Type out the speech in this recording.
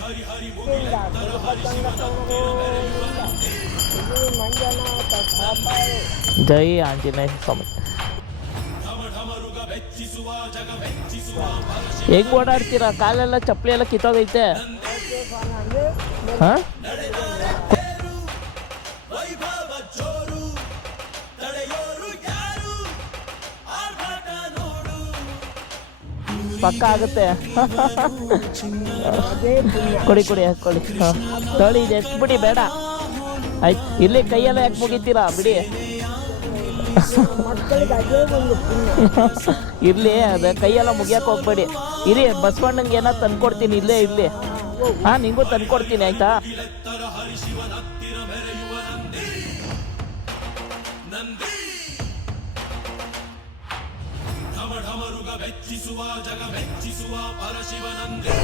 ಗೋವಿಂದ ತಿರುಪತಂಗ ಗೋವಿಂದ ಶ್ರೀ ಮಂಜುನಾಥ ಕಾಪಾಡು. ಜೈ ಆಂಜನೇಯ ಸ್ವಾಮಿ. ಹೆಂಗ್ ಓಡಾಡ್ತೀರಾ? ಕಾಲೆಲ್ಲ ಚಪ್ಪಲಿ ಎಲ್ಲ ಕಿತ್ತೋಗೈತೆ. ಹಾ ಪಕ್ಕ ಆಗುತ್ತೆ. ಕೊಡಿ ಕೊಡಿ ಹಾಕೊಳ್ಳಿ. ಹಾಂ ತೊಳಿ, ಇದು ಎಷ್ಟು ಬಿಡಿ, ಬೇಡ ಆಯ್ತು. ಇಲ್ಲಿ ಕೈಯೆಲ್ಲ ಯಾಕೆ ಮುಗಿತೀರಾ? ಬಿಡಿ. ಇರ್ಲಿ, ಅದೇ ಕೈಯೆಲ್ಲ ಮುಗಿಯಕ್ಕೆ ಹೋಗ್ಬೇಡಿ. ಇರಿ, ಬಸವಣ್ಣಂಗೆ ಏನೋ ತಂದ್ಕೊಡ್ತೀನಿ. ಇಲ್ಲೇ ಇರ್ಲಿ. ಹಾಂ, ನಿಂಗೂ ತಂದ್ಕೊಡ್ತೀನಿ ಆಯ್ತಾ. ಮೆಚ್ಚಿಸುವ ಜಗ ಮೆಚ್ಚಿಸುವ ಪರಶಿವನಂದೇ.